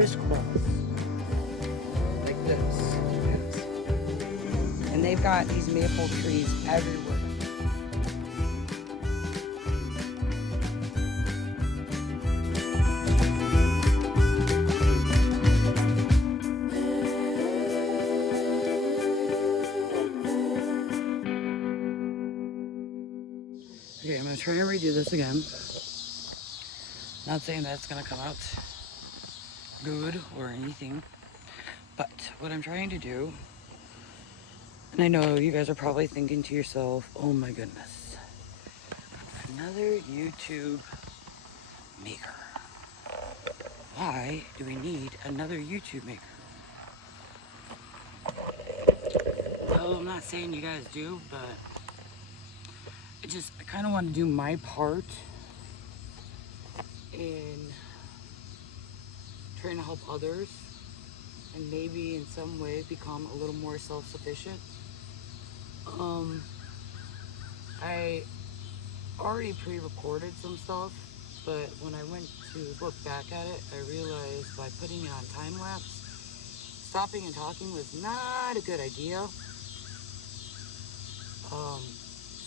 crisscross. Like this. And they've got these maple trees everywhere. Okay, I'm gonna try and redo this again. Not saying that it's gonna come out good or anything, but what I'm trying to do, and I know you guys are probably thinking to yourself, oh my goodness, another YouTube maker. Why do we need another YouTube maker? Well, I'm not saying you guys do, but I kind of want to do my part in trying to help others and maybe in some way become a little more self-sufficient. I already pre-recorded some stuff, but when I went to look back at it, I realized by putting it on time-lapse, stopping and talking was not a good idea.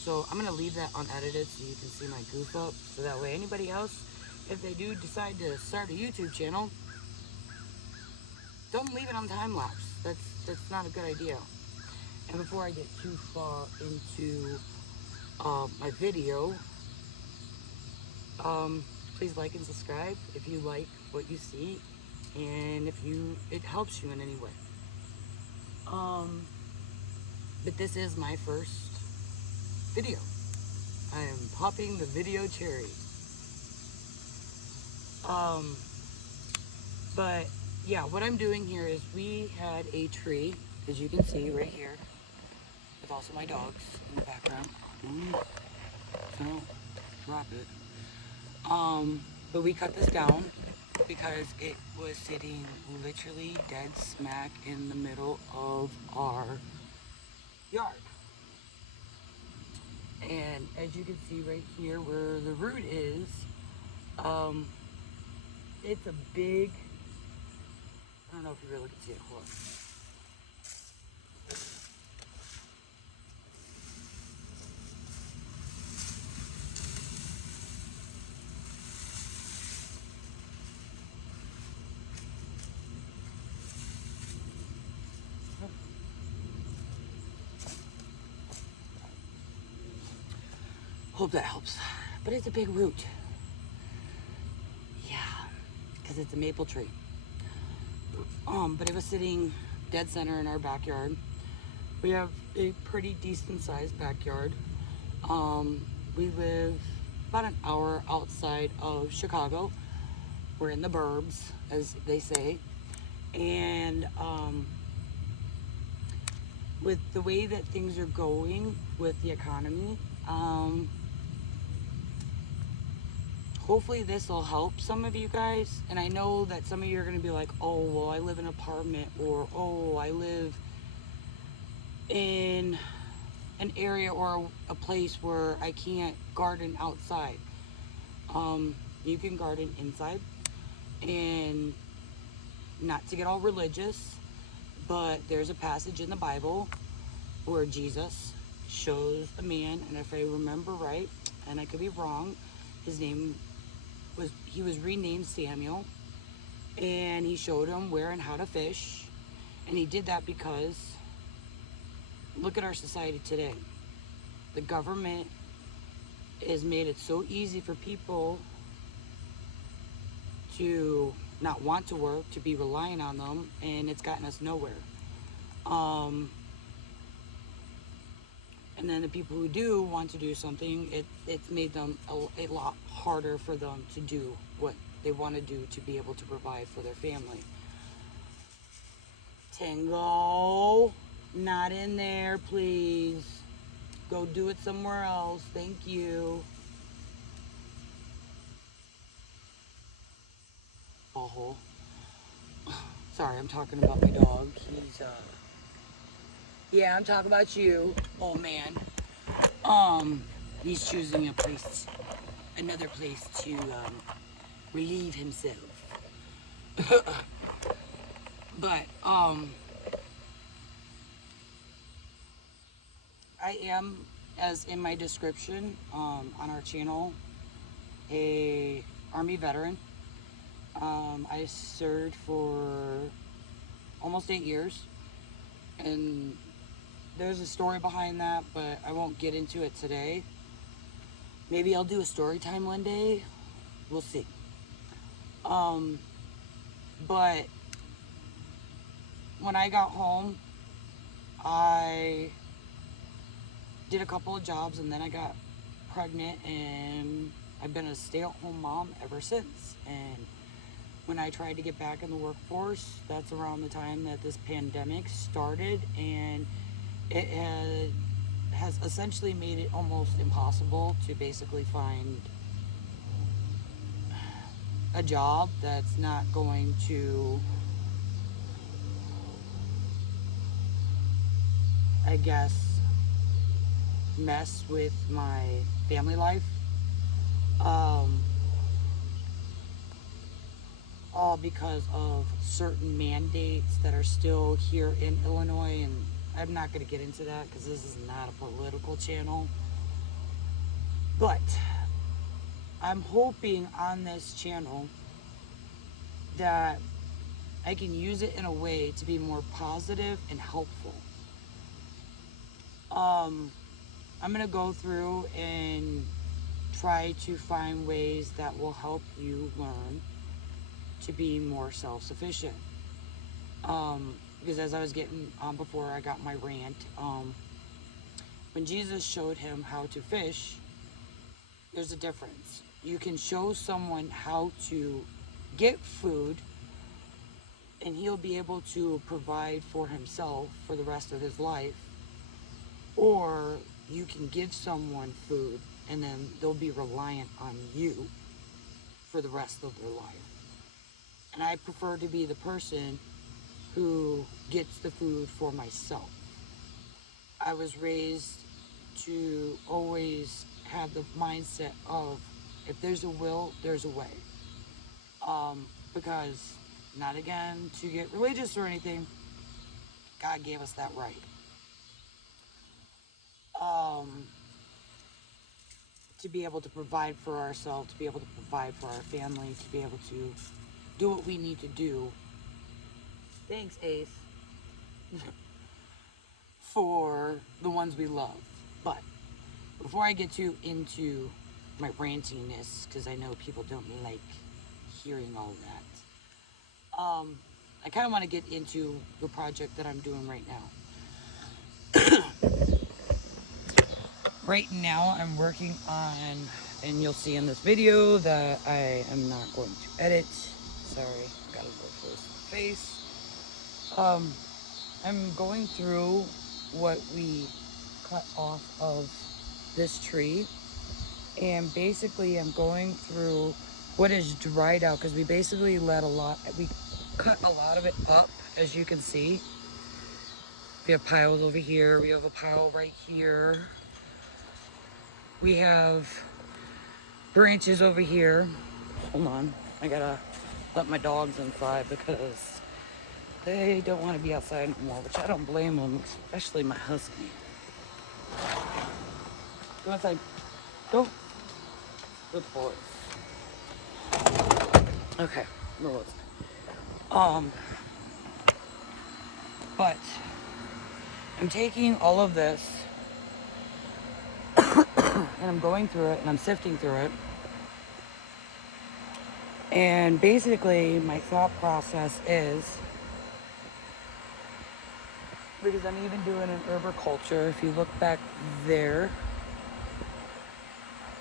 So I'm gonna leave that unedited so you can see my goof up, so that way anybody else, if they do decide to start a YouTube channel, don't leave it on time-lapse. That's not a good idea. And before I get too far into my video, please like and subscribe if you like what you see and if it helps you in any way. But this is my first video. I am popping the video cherry. But yeah, what I'm doing here is we had a tree, as you can see right here, with also my dogs in the background. Don't drop it. But we cut this down because it was sitting literally dead smack in the middle of our yard. And as you can see right here where the root is, it's a big, I don't know if you really can see it, hold on. Hope that helps. But it's a big root. Yeah, because it's a maple tree. But it was sitting dead center in our backyard. We have a pretty decent sized backyard. We live about an hour outside of Chicago. We're in the burbs, as they say. And with the way that things are going with the economy, hopefully this will help some of you guys. And I know that some of you are going to be like, oh, well, I live in an apartment, or oh, I live in an area or a place where I can't garden outside. You can garden inside, and not to get all religious, but there's a passage in the Bible where Jesus shows a man, and if I remember right, and I could be wrong, he was renamed Samuel, and he showed him where and how to fish. And he did that because look at our society today. The government has made it so easy for people to not want to work, to be relying on them, and it's gotten us nowhere. And then the people who do want to do something, it's made them a lot harder for them to do what they want to do to be able to provide for their family. Tango, not in there, please. Go do it somewhere else. Thank you. Butthole. Sorry, I'm talking about my dog. Yeah, I'm talking about you, old man. He's choosing another place to relieve himself. But I am, as in my description on our channel, a Army veteran. I served for almost 8 years, and there's a story behind that, but I won't get into it today. Maybe I'll do a story time one day. We'll see. But when I got home, I did a couple of jobs, and then I got pregnant, and I've been a stay-at-home mom ever since. And when I tried to get back in the workforce, that's around the time that this pandemic started, and it has essentially made it almost impossible to basically find a job that's not going to, I guess, mess with my family life. All because of certain mandates that are still here in Illinois, and I'm not going to get into that because this is not a political channel. But I'm hoping on this channel that I can use it in a way to be more positive and helpful. I'm going to go through and try to find ways that will help you learn to be more self-sufficient. Because as I was getting on before I got my rant, when Jesus showed him how to fish, there's a difference. You can show someone how to get food, and he'll be able to provide for himself for the rest of his life. Or you can give someone food, and then they'll be reliant on you for the rest of their life. And I prefer to be the person who gets the food for myself. I was raised to always have the mindset of, if there's a will, there's a way. Because, not again to get religious or anything, God gave us that right. To be able to provide for ourselves, to be able to provide for our family, to be able to do what we need to do. Thanks, Ace. For the ones we love. But before I get into my rantiness, because I know people don't like hearing all that, I kind of want to get into the project that I'm doing right now. Right now I'm working on, and you'll see in this video that I am not going to edit. Sorry, gotta go close the face. I'm going through what we cut off of this tree, and basically I'm going through what is dried out, because we basically we cut a lot of it up, as you can see. We have piles over here, we have a pile right here, we have branches over here. Hold on, I gotta let my dogs inside because they don't want to be outside anymore, which I don't blame them, especially my husband. Go inside. Go. Good boy. Okay, where was I? But I'm taking all of this and I'm going through it and I'm sifting through it. And basically my thought process is, because I'm even doing an herbiculture, if you look back there,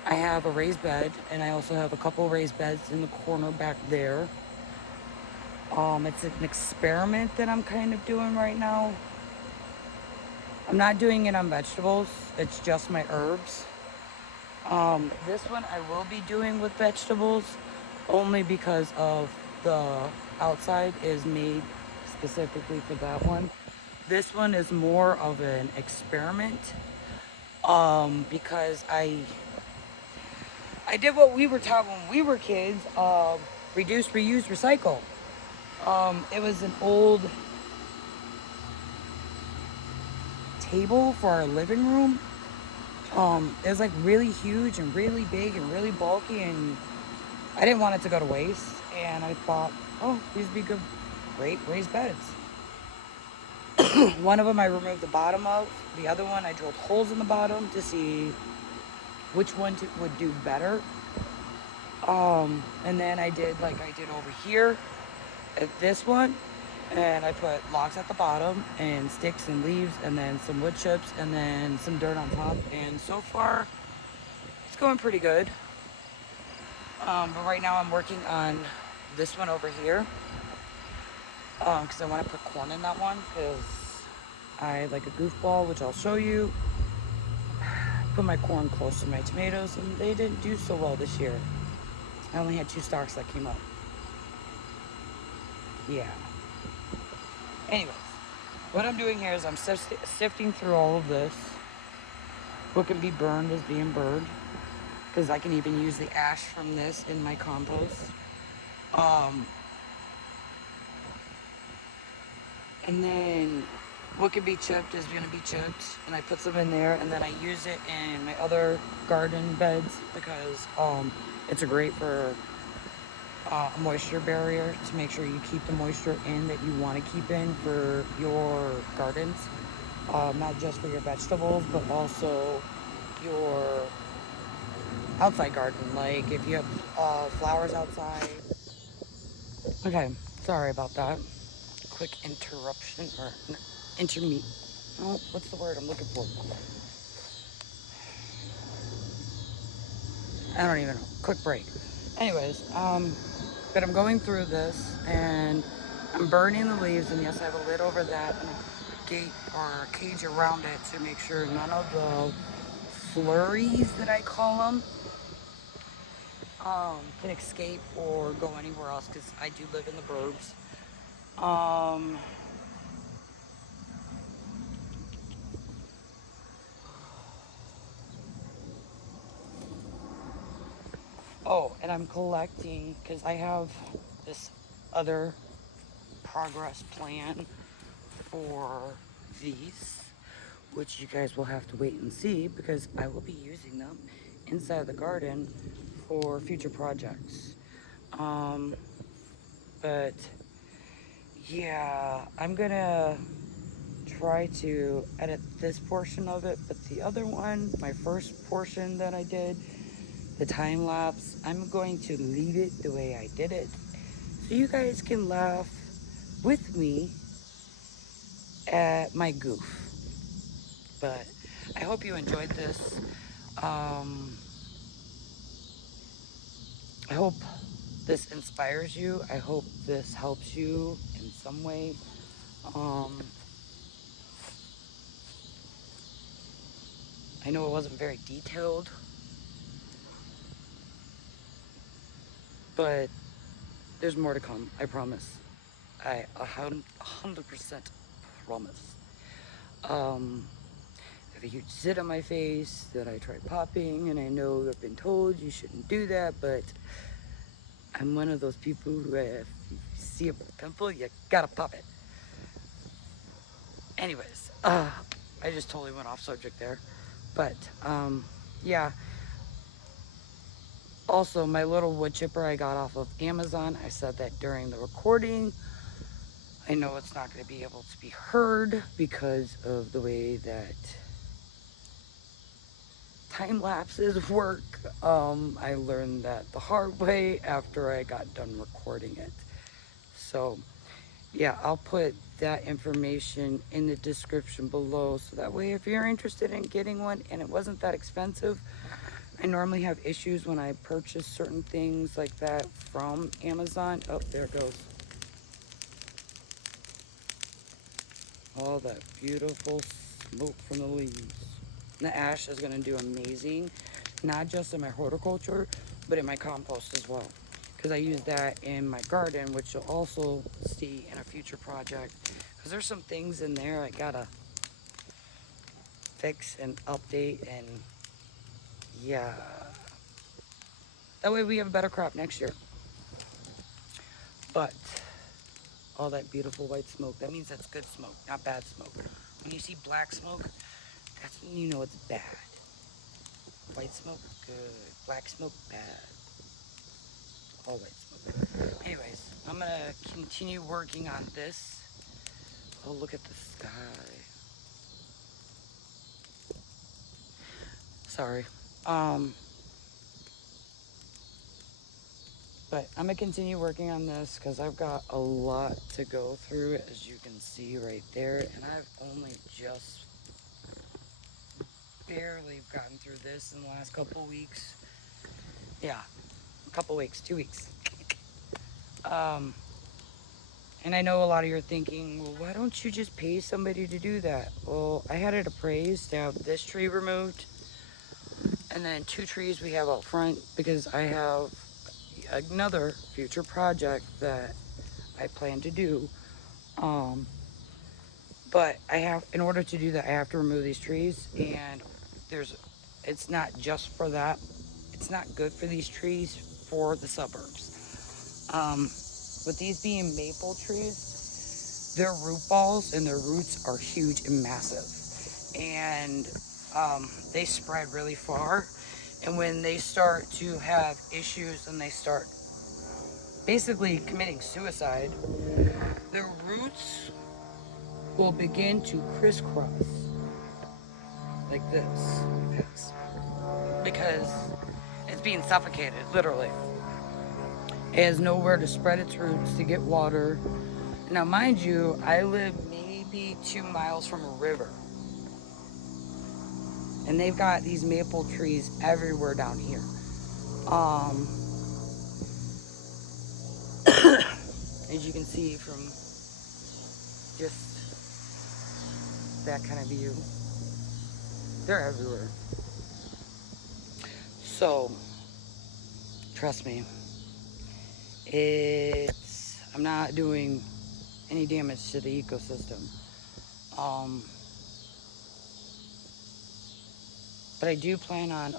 I have a raised bed, and I also have a couple raised beds in the corner back there. It's an experiment that I'm kind of doing right now. I'm not doing it on vegetables, it's just my herbs. This one I will be doing with vegetables, only because of the outside is made specifically for that one. This one is more of an experiment, because I did what we were taught when we were kids, reduce, reuse, recycle. It was an old table for our living room. It was like really huge and really big and really bulky, and I didn't want it to go to waste. And I thought, oh, these would be good, great raised beds. One of them I removed the bottom of. The other one I drilled holes in the bottom to see which one would do better. And then I did like I did over here at this one, and I put logs at the bottom and sticks and leaves and then some wood chips and then some dirt on top. And so far it's going pretty good. But right now I'm working on this one over here because I want to put corn in that one because I like a goofball, which I'll show you. Put my corn close to my tomatoes and they didn't do so well this year. I only had 2 stalks that came up. Yeah. Anyways, what I'm doing here is I'm sifting through all of this. What can be burned is being burned, because I can even use the ash from this in my compost. And then what can be chipped is going to be chipped, and I put some in there, and then I use it in my other garden beds because it's a great for a moisture barrier to make sure you keep the moisture in that you want to keep in for your gardens, not just for your vegetables, but also your outside garden. Like if you have flowers outside. Okay, sorry about that. Quick interruption or intermediate. Oh, what's the word I'm looking for? I don't even know. Quick break. Anyways, but I'm going through this and I'm burning the leaves, and yes, I have a lid over that and a gate or a cage around it to make sure none of the flurries that I call them can escape or go anywhere else because I do live in the burbs. Oh, and I'm collecting because I have this other progress plan for these, which you guys will have to wait and see because I will be using them inside the garden for future projects. But yeah, I'm gonna try to edit this portion of it, but the other one, my first portion that I did, the time lapse, I'm going to leave it the way I did it so you guys can laugh with me at my goof. But I hope you enjoyed this. I hope this inspires you. I hope this helps you in some way. I know it wasn't very detailed, but there's more to come. I promise. I 100% promise. I have a huge zit on my face that I tried popping, and I know I've been told you shouldn't do that, but I'm one of those people who, if you see a pimple, you gotta pop it. Anyways, I just totally went off subject there, but yeah. Also, my little wood chipper I got off of Amazon. I said that during the recording. I know it's not going to be able to be heard because of the way that time lapses work. I learned that the hard way after I got done recording it. So yeah, I'll put that information in the description below, so that way if you're interested in getting one and it wasn't that expensive. I normally have issues when I purchase certain things like that from Amazon. Oh, there it goes. All that beautiful smoke from the leaves. The ash is going to do amazing, not just in my horticulture, but in my compost as well. Because I use that in my garden, which you'll also see in a future project. Because there's some things in there I gotta fix and update, and yeah. That way we have a better crop next year. But all that beautiful white smoke. That means that's good smoke, not bad smoke. When you see black smoke, that's when you know it's bad. White smoke, good. Black smoke, bad. All white smoke. Anyways, I'm gonna continue working on this. Oh, look at the sky. Sorry. But I'm gonna continue working on this because I've got a lot to go through, as you can see right there, and I've only just barely gotten through this in the last couple weeks. Yeah, a couple weeks, 2 weeks. And I know a lot of you are thinking, well, why don't you just pay somebody to do that? Well, I had it appraised to have this tree removed, and then 2 trees we have out front, because I have another future project that I plan to do. But in order to do that, I have to remove these trees, and it's not just for that. It's not good for these trees for the suburbs. With these being maple trees, their root balls and their roots are huge and massive. And they spread really far. And when they start to have issues and they start basically committing suicide, their roots will begin to crisscross like this, because it's being suffocated, literally. It has nowhere to spread its roots to get water. Now, mind you, I live maybe 2 miles from a river, and they've got these maple trees everywhere down here. As you can see from just that kind of view, they're everywhere. So, trust me, I'm not doing any damage to the ecosystem. But I do plan on,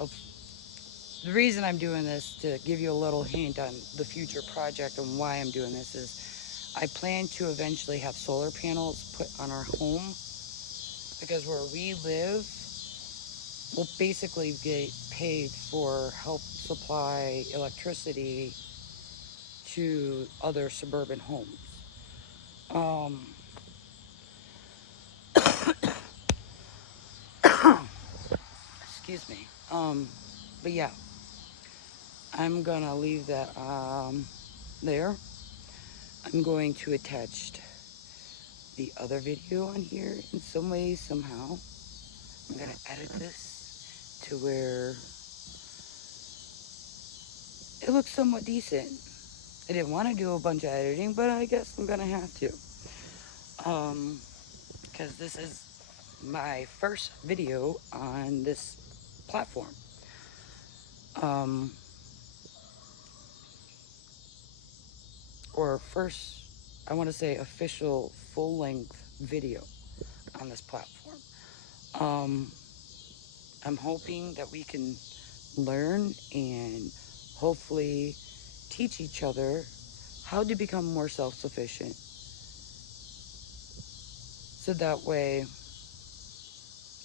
the reason I'm doing this, to give you a little hint on the future project and why I'm doing this, is I plan to eventually have solar panels put on our home, because where we live, we'll basically get paid for help supply electricity to other suburban homes. Excuse me. But yeah, I'm gonna leave that there. I'm going to attach the other video on here in some way, somehow. I'm gonna edit this to where it looks somewhat decent. I didn't want to do a bunch of editing, but I guess I'm gonna have to. Because this is my first video on this platform. Or first, I want to say, official full-length video on this platform. I'm hoping that we can learn and hopefully teach each other how to become more self-sufficient. So that way,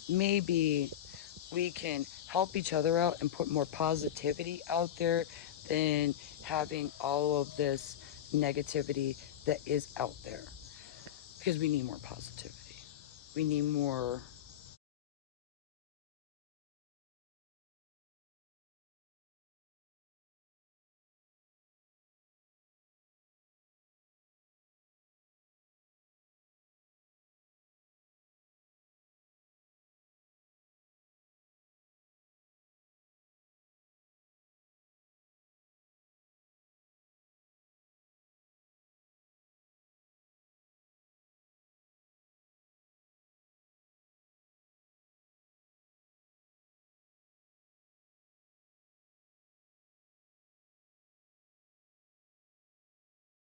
maybe we can help each other out and put more positivity out there than having all of this negativity that is out there. Because we need more positivity. We need more